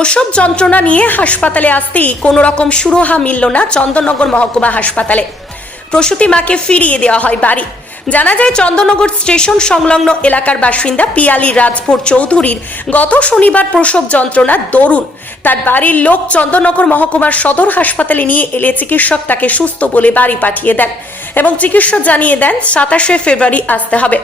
প্রসব যন্ত্রণা নিয়ে হাসপাতালে আসতেই কোনো রকম সুরহা মিলল না চন্দননগর মহকুমা হাসপাতালে। প্রসূতি মাকে ফিরিয়ে দেওয়া হয় বাড়ি। জানা যায়, চন্দননগর স্টেশন সংলগ্ন এলাকার বাসিন্দা পিয়ালি রাজভোর চৌধুরীর গত শনিবার প্রসব যন্ত্রণা দরুন তার বাড়ির লোক চন্দননগর মহকুমার সদর হাসপাতালে নিয়ে এলে চিকিৎসক তাকে সুস্থ বলে বাড়ি পাঠিয়ে দেন এবং চিকিৎসক জানিয়ে দেন, সাতাশে ফেব্রুয়ারি আসতে হবে।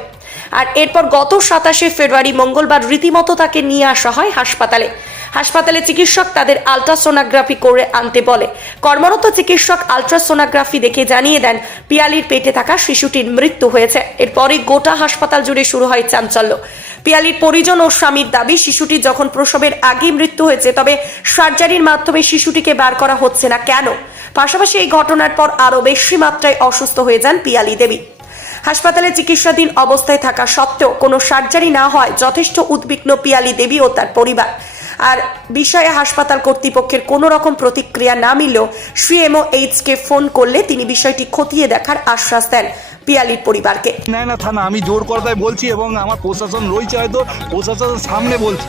আর এরপর গত সাতাশে ফেব্রুয়ারি মঙ্গলবার রীতিমতো তাকে নিয়ে আসা হয় হাসপাতালে। হাসপাতালে চিকিৎসক তাদের আলট্রাসোনোগ্রাফি করে আনতে বলে। কর্মরত চিকিৎসক আলট্রাসোনোগ্রাফি দেখে জানিয়ে দেন, পিয়ালির পেটে থাকা শিশুটির মৃত্যু হয়েছে। এরপরই গোটা হাসপাতাল জুড়ে শুরু হয় চাঞ্চল্য। পিয়ালির পরিজন ও স্বামীর দাবি, শিশুটি যখন প্রসবের আগেই মৃত্যু হয়েছে, তবে সার্জারির মাধ্যমে শিশুটিকে বার করা হচ্ছে না কেন? পাশাপাশি এই ঘটনার পর আরও বেশি মাত্রায় অসুস্থ হয়ে যান পিয়ালি দেবী। হাসপাতালে চিকিৎসাধীন অবস্থায় থাকা সত্ত্বেও কোনো সার্জারি না হয়, যথেষ্ট উদ্বিগ্ন পিয়ালি দেবী ও তার পরিবার। আর বিষয়ে হাসপাতাল কর্তৃপক্ষের কোনো রকম প্রতিক্রিয়া না মিললেও সিএমও এইচকে ফোন করলে তিনি বিষয়টি খতিয়ে দেখার আশ্বাস দেন পিয়ালির পরিবারকে। নেয় না, থানা, আমি জোর কথায় বলছি এবং আমার প্রশাসন রয়েছে হয়তো প্রশাসনের সামনে বলছি।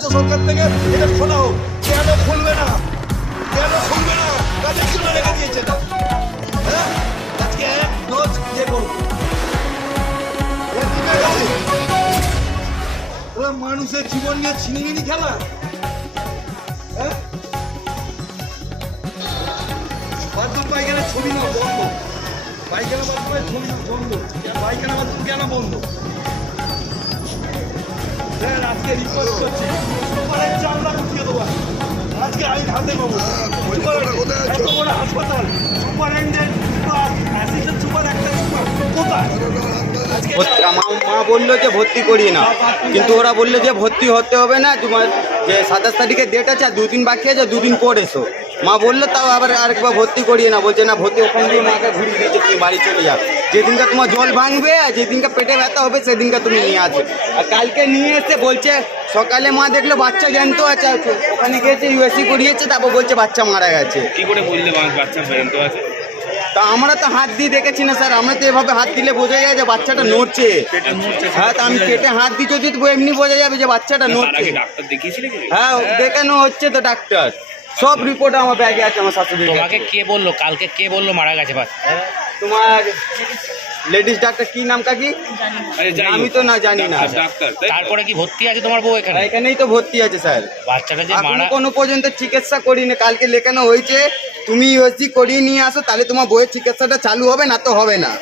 রাজ্য সরকার থেকে এটা খোলা হোক কেন খুলবে না? কেন খুলবে না? কাজের জন্য রেখে দিয়েছে। হ্যাঁ? ইয়ে মানুষের জীবন নিয়ে ছিনিমিনি খেলা। হ্যাঁ? বাথরুম, পায়খানার ছবি না বন্ধ। পায়খানা, বাথরুমের ছবি না বন্ধ। পায়খানা, বাথরুম কেন বন্ধ? স্যার আজকে রিপোর্ট করছি। সুপারের চামড়া উঠিয়ে দেবো। আজকে আমি হাতে পাবো এত বড় হাসপাতাল। সুপারেন্টেন্ট অ্যাসিস্ট্যান্ট সুপার একটা সুপার কোথায়? মা মা বলল যে ভর্তি করি না কিন্তু ওরা বলল যে ভর্তি হতে হবে না তোমার যে সাতাশ তারিখে ডেট আছে আর দুদিন বাকি আছে দুদিন পর এসো। মা বলল তাও আবার আরেকবার ভর্তি করিয়ে না বলছে না ভর্তি ওখান দিয়ে মাকে ঘুরিয়ে দিয়েছে তুমি বাড়ি চলে যাও যেদিনকে তোমার জল ভাঙবে আর যেদিনকে পেটে ব্যথা হবে সেদিনকে তুমি নিয়ে আসবে। আর কালকে নিয়ে এসে বলছে সকালে মা দেখল বাচ্চা জ্যান্ত আছে। ওখানে গিয়েছে ইউএসসি করিয়েছে তারপর বলছে বাচ্চা মারা গেছে। কি করে বললে বাচ্চা জ্যান্ত আছে? তা আমরা তো হাত দিয়ে দেখেছি না স্যার আমরা তো এভাবে হাত দিলে বোঝা যায় যে বাচ্চাটা নড়ছে। হ্যাঁ তা আমি পেটে হাত দিতে যদি এমনি বোঝা যাবে যে বাচ্চাটা নড়ছে। কি? হ্যাঁ দেখানো হচ্ছে তো ডাক্তার। সব রিপোর্ট আমার ব্যাগে আছে আমার শাশুড়ি তোমাকে কে বলল? কালকে কে বলল মারা গেছে বাচ্চা? তোমার লেডিস ডাক্তার কি নাম কাকি? আমি তো না জানি না? তারপরে কি ভর্তি আছে তোমার বউ এখানে? এখানেই তো ভর্তি আছে স্যার। বাচ্চাটা যে মারা কোনো পর্যন্ত চিকিৎসা করিনি। কালকে লেখানো হয়েছে তুমি ইউএসজি করিয়ে নিয়ে আসো তাহলে তোমার বইয়ের চিকিৎসাটা চালু হবে না তো হবে না।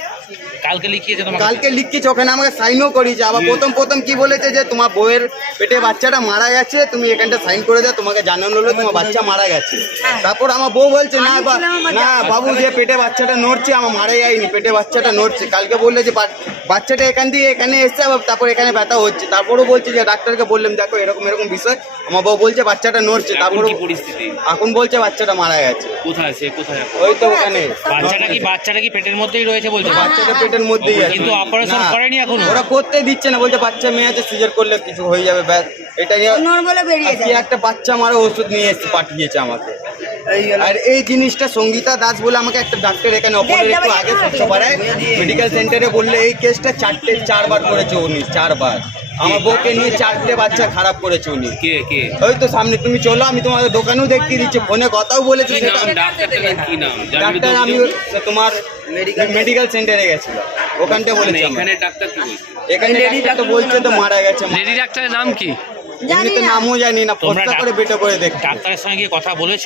কালকে লিখিয়েছে তোমাকে? কালকে লিখেছে ওখানে আমাকে সাইনও করিয়েছে। আবার প্রথম প্রথম কি বলেছে যে তোমার বইয়ের পেটে বাচ্চাটা মারা গেছে তুমি এখানটা সাইন করে দাও তোমাকে জানানো হলো তোমার বাচ্চা মারা গেছে। তারপর আমার বউ বলছে না না বাবু যে পেটে বাচ্চাটা নড়ছে আমার মারা যায়নি পেটে বাচ্চাটা নড়ছে। কালকে বললে যে বাচ্চাটা এখান দিয়ে এখানে এসছে আবার তারপর এখানে ব্যথা হচ্ছে। তারপরও বলছে যে ডাক্তারকে বললাম দেখো এরকম এরকম বিষয়। আমার বউ বলছে বাচ্চাটা নড়ছে। তারপর পরিস্থিতি? এখন বলছে বাচ্চাটা মারা গেছে। কোথায় সে? কোথায়? ওই তো ওখানে। বাচ্চাটা কি বাচ্চাটা কি পেটের মধ্যেই রয়েছে বলছে? বাচ্চাটা পেটের মধ্যেই আছে। কিন্তু অপারেশন করেনি এখনও? ওরা করতে দিচ্ছে না বলছে বাচ্চা মেয়ে আছে সিজার করলে কিছু হয়ে যাবে ব্যাস। এটা নিয়ে নর্মালে বেরিয়ে যায়। একটা বাচ্চা মারা ওষুধ নিয়ে এসে পাঠিয়েছে আমাকে। আর এই জিনিসটা সঙ্গীতা দাস বলে আমাকে একটা ডাক্তার এখানে অপারেট একটু আগে স্বচ্ছপাড়ায় মেডিকেল সেন্টারে বললে এই কেসটা চারটে চারবার করেছে উনি চারবার। আমার বউকে নিয়ে চারটে বাচ্চা খারাপ করেছে উনি। কে কে? ওই তো সামনে তুমি চলো আমি তোমাদের দোকানেও দেখিয়ে দিচ্ছি ফোনে কথাও বলেছি সেটা। নাম? ডাক্তারটার নাম কি নাম? জানবি তো ডাক্তার আমি তোমার মেডিকেল সেন্টারে গেছিল ওখানটা মানে বলেছি এখানে ডাক্তার কি বলছে? এখানে ডাক্তার তো বলছে তো মারা গেছে লেডি ডাক্তারের নাম কি? এমনি তো নামও জানি না ফোনটা করে বেটো করে দেখ ডাক্তারের সঙ্গে কথা বলেছ?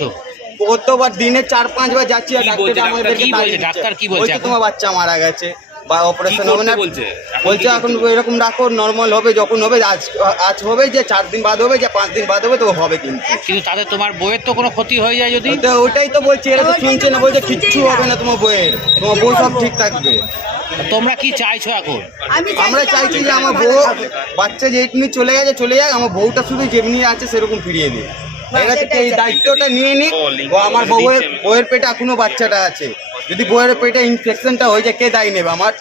কতবার দিনে চার পাঁচবার যাচ্ছি আর ডাক্তার? কি বলছে? ডাক্তার কি বলছে বলছে তোমার বাচ্চা মারা গেছে। বা অপারেশন হবে না বলছে? বলছে এখন এরকম রাখো নর্মাল হবে যখন হবে আজ আজ হবে যে চার দিন বাদ হবে যে পাঁচ দিন বাদ হবে তো হবে কিন্তু। কিন্তু তাদের তোমার বইয়ের তো কোনো ক্ষতি হয়ে যায় যদি? তো ওটাই তো বলছি এরা তো শুনছে না বলছে কিচ্ছু হবে না তোমার বইয়ের। তোমার বউ সব ঠিক থাকবে। তোমরা কি চাইছো এখন? আমরা চাইছি যে আমার বউ বাচ্চা যেটুকুনি চলে গেছে চলে যাক আমার বউটা শুধু যেমনি আছে সেরকম ফিরিয়ে দিই এরা থেকে এই দায়িত্বটা নিয়ে নিক ও আমার বউয়ের বউয়ের পেটে এখনও বাচ্চাটা আছে। যদি বইয়ের পেটে ইনফেকশনটা হয়ে যায় কে দায়ী নেবে? আমার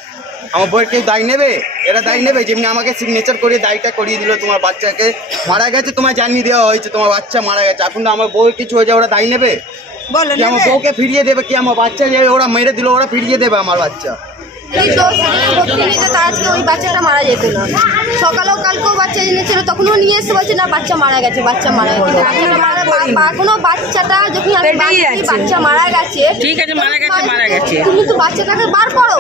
আমার বইয়ের কেউ দায়ী নেবে? এরা দায়ী নেবে? যেমনি আমাকে সিগনেচার করে দায়টা করিয়ে দিল তোমার বাচ্চাকে। মারা গেছে তোমার জানিয়ে দেওয়া হয়েছে তোমার বাচ্চা মারা গেছে। এখন তো আমার বউ কিছু হয়ে যায় ওরা দায়ী নেবে? কি আমার বউকে ফিরিয়ে দেবে? কি আমার বাচ্চা ওরা মেরে দিল? ওরা ফিরিয়ে দেবে আমার বাচ্চা? তো ভর্তি আজকে ওই বাচ্চাটা মারা যেত না। সকালেও কালকেও বাচ্চা এনেছিল তখনও নিয়ে এসে বলছে না বাচ্চা মারা গেছে বাচ্চা মারা গেছে। বাচ্চাটা এখনও যখন আমি বাচ্চা মারা গেছে ঠিক আছে, মারা গেছে, মারা গেছে। তুমি তো বাচ্চাটাকে বার করো।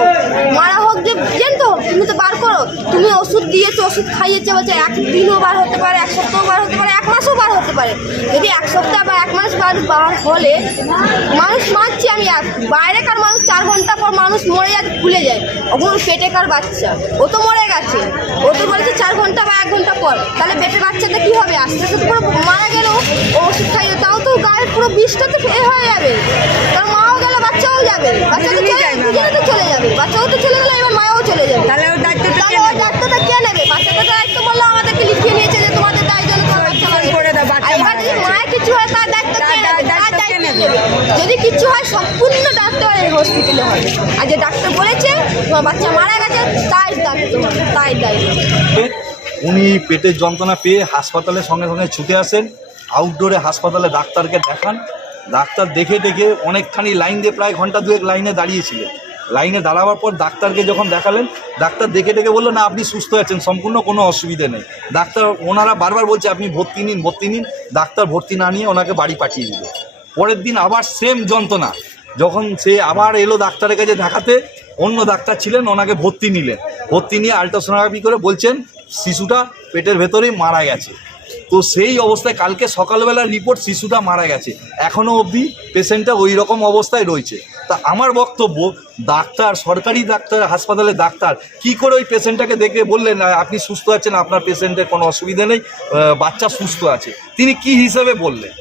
মারা হোক যে জানতো তুমি তো বার করো। তুমি ওষুধ দিয়েছ ওষুধ খাইয়েছে বলছে এক দিনও বার হতে পারে এক সপ্তাহ বার হতে পারে এক মাসও বার হতে পারে। যদি এক সপ্তাহ বা এক মাস বার বার হলে মানুষ মারছি আমি এক বাইরেকার মানুষ চার ঘণ্টা পর মানুষ মরে যায় ভুলে যায়। ওগুলো পেটেকার বাচ্চা। ও তো মরে গেছে। ও তো বলেছে চার ঘণ্টা বা এক ঘণ্টা পর। তাহলে পেটে বাচ্চাটা কি হবে? আস্তে আস্তে পুরো মারা গেল। ও ওষুধ খাইয়ে তাও তো গায়ের পুরো বিষটা তো এ হয়ে যাবে। তার মাও গেলে বাচ্চাও যাবে। বাচ্চা তো চলে তো চলে যাবে। বাচ্চাও তো চলে গেলে এবার মায়াও চলে যাবে। তাহলে ওর নেবে? দায়িত্বটা কে নেবে বাচ্চাটা দায়িত্ব বলল আমাদেরকে লিখিয়ে নিয়েছে যে তোমাদের দায় জন্য তোমার বাচ্চা মারা গেছে। করে দাও, বাচ্চা আর এবার মারা যদি গেছে। মায়ের কিছু হয় তার দায়িত্ব কে তার নেবে তার দায়িত্ব কে দায়িত্ব নেবে? নেবে কিছু হয়, সম্পূর্ণ এই হসপিটালে হবে আর যে ডাক্তার বলেছে, তোমার বাচ্চা মারা গেছে, তাই তাই উনি পেটের যন্ত্রণা পেয়ে হাসপাতালে সঙ্গে সঙ্গে ছুটে আসেন আউটডোরে হাসপাতালে ডাক্তারকে দেখান। ডাক্তার দেখে দেখে অনেকখানি লাইন দিয়ে প্রায় ঘণ্টা দুয়েক লাইনে দাঁড়িয়েছিলেন। লাইনে দাঁড়াবার পর ডাক্তারকে যখন দেখালেন, ডাক্তার দেখে দেখে বলল, না, আপনি সুস্থ আছেন, সম্পূর্ণ কোনো অসুবিধে নেই। ডাক্তার ওনারা বারবার বলছে, আপনি ভর্তি নিন ভর্তি নিন। ডাক্তার ভর্তি না নিয়ে ওনাকে বাড়ি পাঠিয়ে দিল। পরের দিন আবার সেম যন্ত্রণা। যখন সে আবার এলো ডাক্তারের কাছে দেখাতে অন্য ডাক্তার ছিলেন ওনাকে ভর্তি নিলেন। ভর্তি নিয়ে আলট্রাসোনোগ্রাফি করে বলছেন শিশুটা পেটের ভেতরেই মারা গেছে। তো সেই অবস্থায় কালকে সকালবেলার রিপোর্ট শিশুটা মারা গেছে। এখনও অবধি পেশেন্টটা ওই রকম অবস্থায় রয়েছে। তা আমার বক্তব্য ডাক্তার সরকারি ডাক্তার হাসপাতালে ডাক্তার কি করে ওই পেশেন্টটাকে দেখে বললেন "না, আপনি সুস্থ আছেন আপনার পেশেন্টের কোনো অসুবিধা নেই বাচ্চা সুস্থ আছে। তিনি কি হিসেবে বললেন?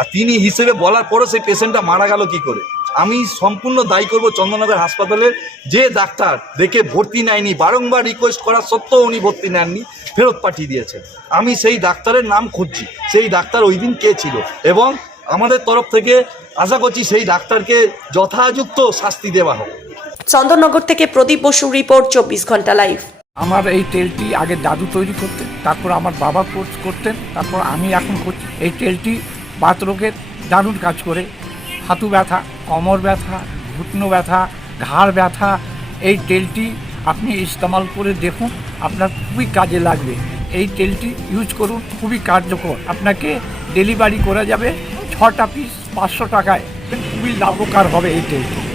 আর তিনি হিসেবে বলার পরও সেই পেশেন্টটা মারা গেল কি করে? আমি সম্পূর্ণ দায়ী করব চন্দননগর হাসপাতালের। যে ডাক্তার দেখে ভর্তি নেয়নি বারংবার রিকোয়েস্ট করা সত্ত্বেও উনি ভর্তি নেননি ফেরত পাঠিয়ে দিয়েছেন। আমি সেই ডাক্তারের নাম খুঁজছি। সেই ডাক্তার ওই দিন কে ছিল? এবং আমাদের তরফ থেকে আশা করছি সেই ডাক্তারকে যথাযুক্ত শাস্তি দেওয়া হোক। চন্দননগর থেকে প্রদীপ বসু রিপোর্ট চব্বিশ ঘণ্টা লাইভ। আমার এই তেলটি আগে দাদু তৈরি করতেন তারপর আমার বাবা কোর্স করতেন তারপর আমি এখন করছি। এই তেলটি বাত রোগের দারুণ কাজ করে। হাতু ব্যথা, কোমর ব্যথা, ঘুটনো ব্যথা, ঘাড় ব্যথা, এই তেলটি আপনি ইস্তেমাল করে দেখুন, আপনার খুবই কাজে লাগবে। এই তেলটি ইউজ করুন, খুবই কার্যকর। আপনাকে ডেলিভারি করা যাবে ছটা পিস পাঁচশো টাকায়। খুবই লাভকার হবে এই তেলটি।